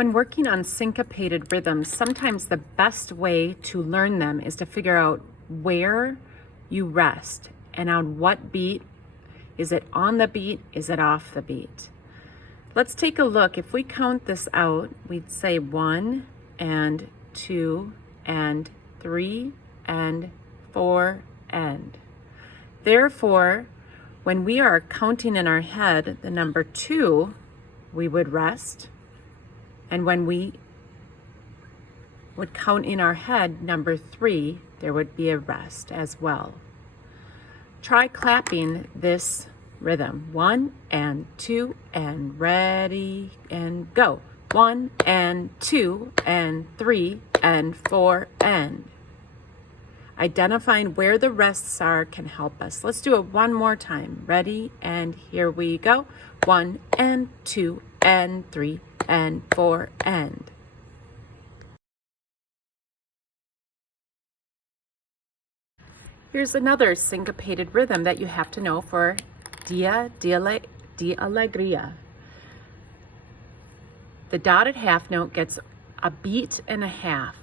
When working on syncopated rhythms, sometimes the best way to learn them is to figure out where you rest and on what beat. Is it on the beat? Is it off the beat? Let's take a look. If we count this out, we'd say 1 and 2 and 3 and 4 and. Therefore, when we are counting in our head the number 2, we would rest. And when we would count in our head number 3, there would be a rest as well. Try clapping this rhythm. 1 and 2 and ready and go. 1 and 2 and 3 and 4 and. Identifying where the rests are can help us. Let's do it one more time. Ready, and here we go. 1 and 2 and 3 and 4 and. Here's another syncopated rhythm that you have to know for Dia de Alegria. The dotted half note gets a beat and a half.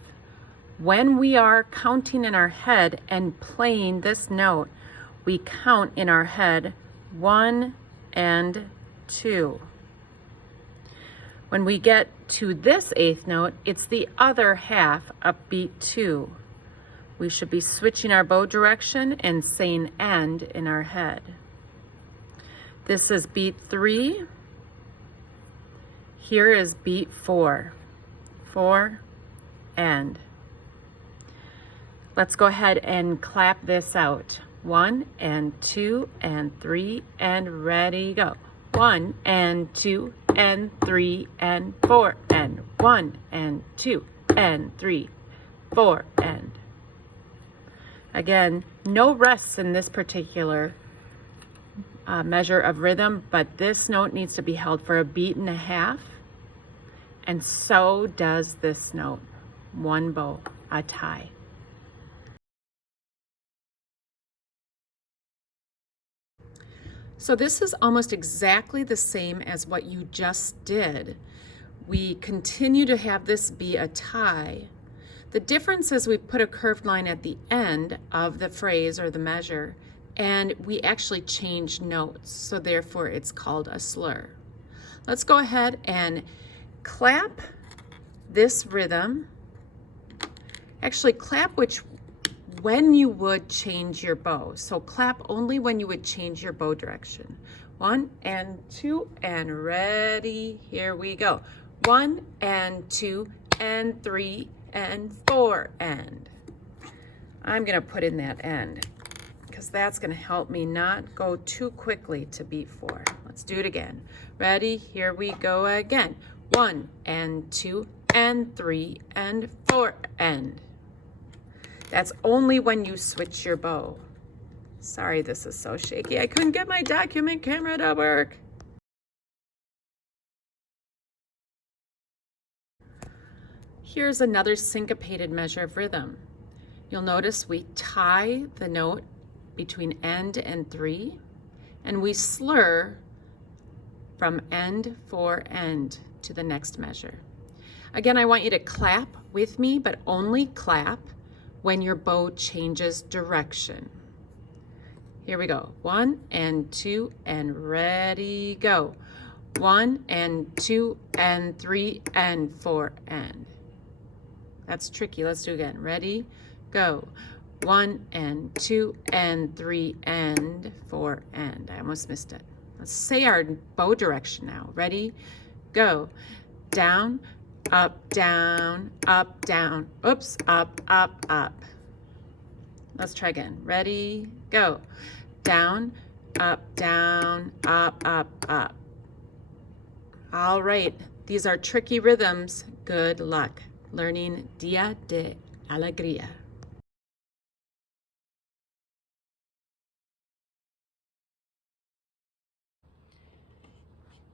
When we are counting in our head and playing this note, we count in our head 1 and 2. When we get to this eighth note, it's the other half of beat 2. We should be switching our bow direction and saying end in our head. This is beat 3. Here is beat 4. 4 and. Let's go ahead and clap this out. 1 and 2 and 3 and ready, go. 1 and 2 and 3 and 4 and 1 and 2 and 3, 4 and. Again, no rests in this particular measure of rhythm, but this note needs to be held for a beat and a half, and so does this note. One bow, a tie. So this is almost exactly the same as what you just did. We continue to have this be a tie. The difference is we put a curved line at the end of the phrase or the measure, and we actually change notes, so therefore it's called a slur. Let's go ahead and clap this rhythm. Actually, clap when you would change your bow. So clap only when you would change your bow direction. 1 and 2 and ready, here we go. 1 and 2 and 3 and 4 and. I'm gonna put in that end because that's gonna help me not go too quickly to beat 4. Let's do it again. Ready, here we go again. 1 and 2 and 3 and 4 and. That's only when you switch your bow. Sorry, this is so shaky. I couldn't get my document camera to work. Here's another syncopated measure of rhythm. You'll notice we tie the note between end and 3, and we slur from end for end to the next measure. Again, I want you to clap with me, but only clap when your bow changes direction. Here we go. 1 and 2 and ready, go. 1 and 2 and 3 and 4 and. That's tricky. Let's do it again. Ready, go. 1 and 2 and 3 and 4 and. I almost missed it. Let's say our bow direction now. Ready, go. Down, up, down, up, down. Oops, up, up, up. Let's try again. Ready, go. Down, up, up. All right, these are tricky rhythms. Good luck learning Dia de Alegria.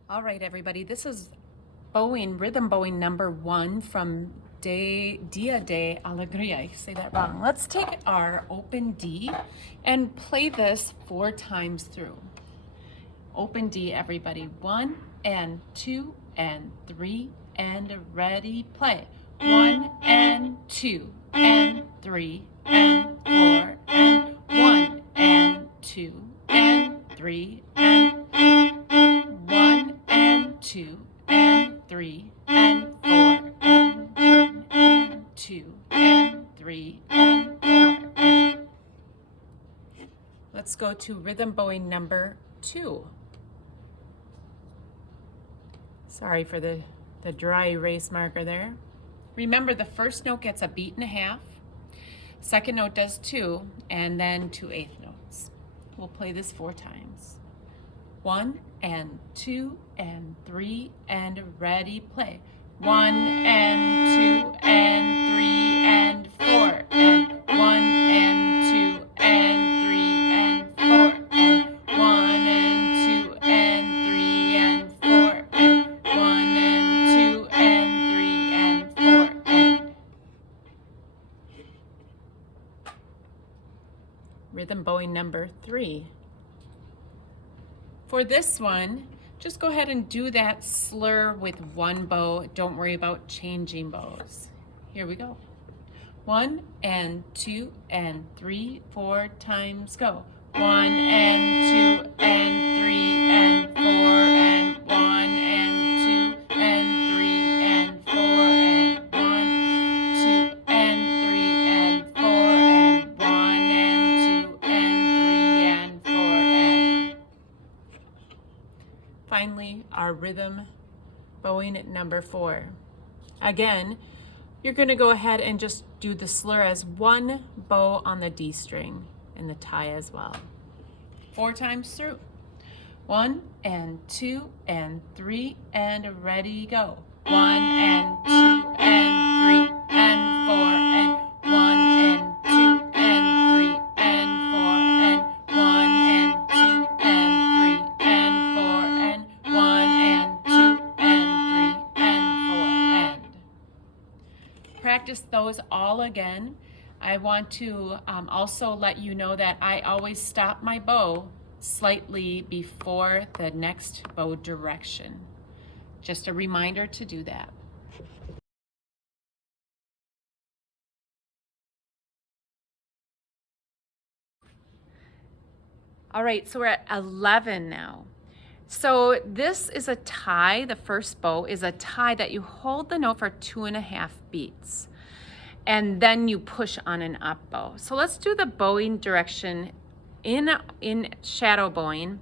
All right, everybody, this is rhythm bowing number 1 from Dia de Alegria. I say that wrong. Let's take our open D and play this 4 times through. Open D, everybody. 1 and 2 and 3 and ready, play. 1 and 2 and 3 and 4 and 1 and 2 and 3 and 1 and 2 and 3 and 4 and 1 and 2 and 3 and 4 and. Let's go to rhythm bowing number 2. Sorry for the dry erase marker there. Remember, the first note gets a beat and a half, second note does 2, and then 2/8 notes. We'll play this 4 times. 1 and 2 and 3 and ready, play. 1 and 2 and 3 and 4 and 1 and 2 and 3 and 4 and 1 and 2 and 3 and 4 and 1 and 2 and 3 and 4 and. Rhythm bowing number 3. For this one, just go ahead and do that slur with one bow. Don't worry about changing bows. Here we go. 1 and 2 and 3, 4 times, go. 1 and 2 and 3 and 4 and 1 and 2 and 3 and 4 and 1, 2 and 3 and 4 and 1 and 2 and 3 and 4 and. Finally, our rhythm bowing at number 4. Again, you're going to go ahead and just do the slur as one bow on the D string and the tie as well. 4 times through. 1 and 2 and 3 and ready, go. 1 and 2 and 3 and 4 and 1 and 2 and 3 and 4 and 1 and 2 and 3 and 4 and 1 and 2 and 3 and 4 and. Practice those all again. I want to also let you know that I always stop my bow slightly before the next bow direction. Just a reminder to do that. All right, so we're at 11 now. So this is a tie. The first bow is a tie that you hold the note for 2.5 beats. And then you push on an up bow. So let's do the bowing direction in shadow bowing,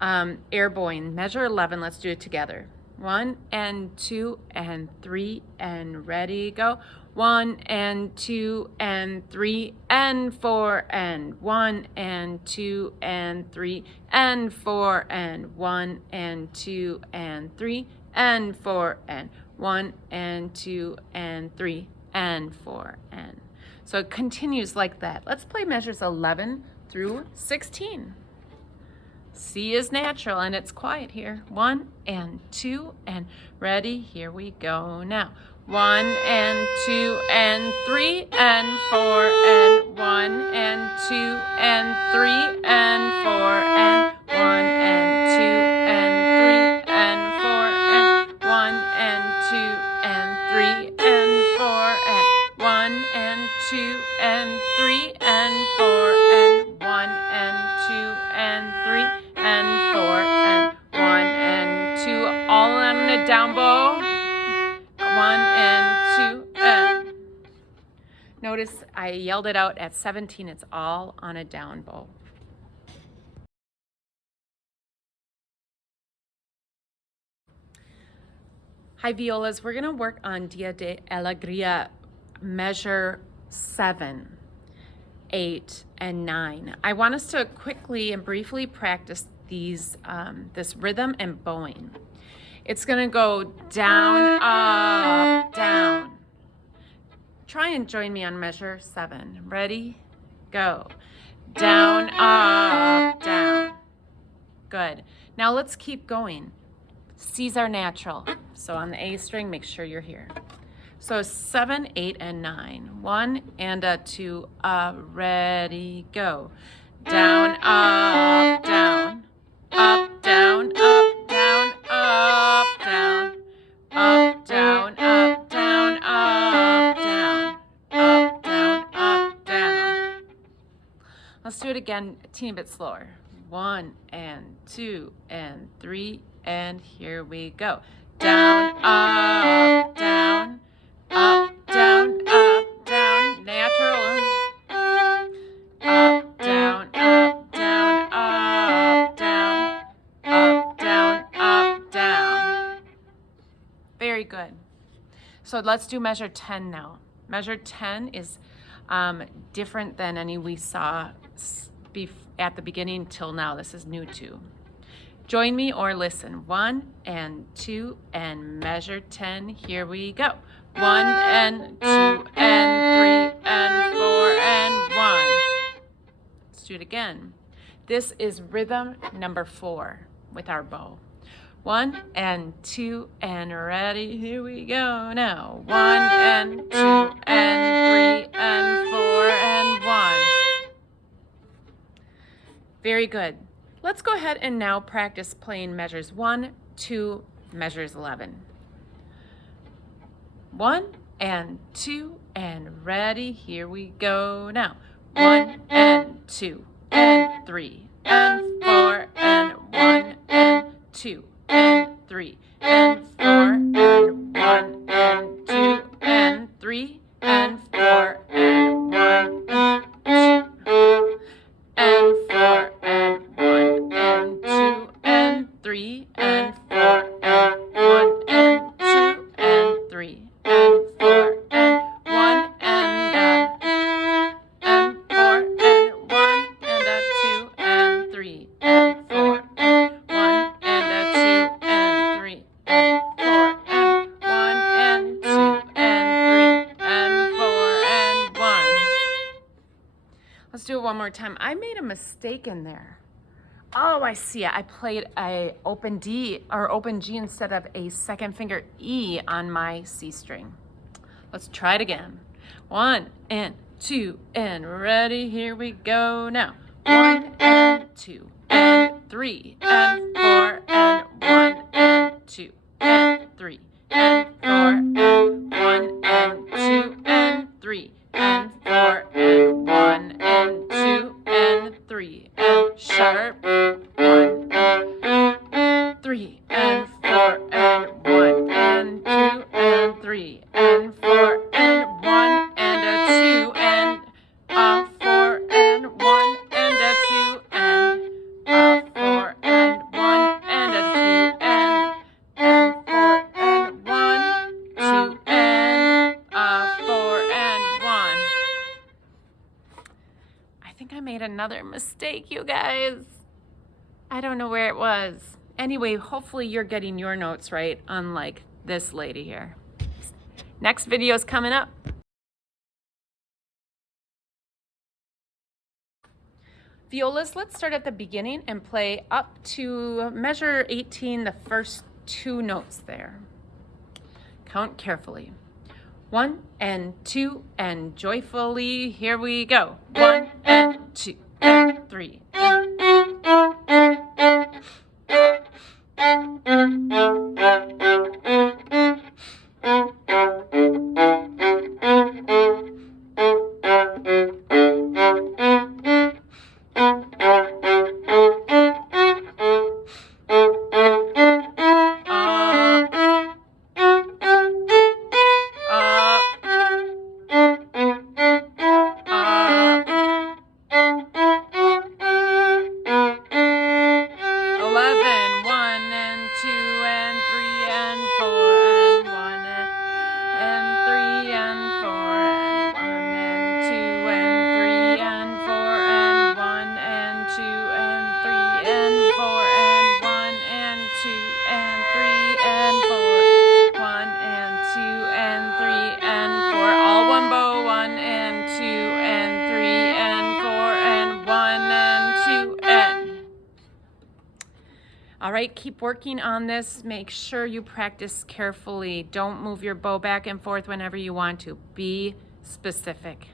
air bowing. Measure 11, let's do it together. 1 and 2 and 3 and ready, go. 1 and 2 and 3 and 4 and 1 and 2 and 3 and 4 and 1 and 2 and 3 and 4 and 1 and 2 and 3 and 4 and. So it continues like that. Let's play measures 11 through 16. C is natural and it's quiet here. 1 and 2 and ready, here we go now. 1 and 2 and 3 and 4 and 1 and 2 and 3 and 4 and 1 and 2 and 3 and 4 and 1 and 2 and 3 and 4 and 1 and 2 and 3 and 4 and 1 and 2 and 3 and 4 and 1 and 2, all on the down bow. 1 and 2 and. Notice I yelled it out at 17. It's all on a down bow. Hi violas, we're going to work on Dia de Alegria measure 7, 8, and 9. I want us to quickly and briefly practice these this rhythm and bowing. It's going to go down, up, down. Try and join me on measure 7. Ready? Go. Down, up, down. Good. Now let's keep going. C's are natural. So on the A string, make sure you're here. So 7, 8, and 9. 1 and a 2, ready, go. Down, up, down. Up, down, up, down, up, down. Up, down. Let's do it again a teeny bit slower. 1 and 2 and 3, and here we go. Down, up, down, up, down, up, down, natural. Up, down, up, down, up, down, up, down, up, down. Very good. So let's do measure 10 now. Measure 10 is different than any we saw at the beginning till now. This is new too. Join me or listen. 1 and 2 and measure 10. Here we go. 1 and 2 and 3 and 4 and 1. Let's do it again. This is rhythm number 4 with our bow. 1 and 2 and ready. Here we go now. 1 and 2 and 3 and 4 and 1. Very good. Let's go ahead and now practice playing measures 1, 2, measures 11. 1 and 2 and ready. Here we go now. 1 and 2 and 3 and 4 and 1 and 2 and 3 and 4 and 1 and 2 and 3 and 4 and 1 and 2 and 4 and 1 and 2 and 3 and 4 and 1 and 2 and 3 and 4 and 1 and 4 and 1 and 2 and 3 and 4 and 1 and 2 and 3 and 4 and 1 and 2 and 3 and 4 and 1. Let's do it one more time. I made a mistake in there. Oh, I see it. I played a open D or open G instead of a second finger E on my C string. Let's try it again. 1 and 2 and ready. Here we go now. 1 and 2 and 3 and 4 and 1 and 2 and 3 and 4 and 1 and 2 and 3 and 4 and 1 and 2 and 3 and sharp 1 and 3 and 4 and 1 and 2 and 3 and 4 and 1 and 2 and 4 and 1 and 2 and 4 and 1 and 2 and 4 and 1, 2 and 4 and 1. I think I made another mistake, you guys. I don't know where it was. Anyway, hopefully you're getting your notes right, unlike this lady here. Next video is coming up. Violas, let's start at the beginning and play up to measure 18, the first 2 notes there. Count carefully. 1 and 2 and joyfully, here we go. 1 and 2 and 3 and 2 and All right, keep working on this. Make sure you practice carefully. Don't move your bow back and forth whenever you want to. Be specific.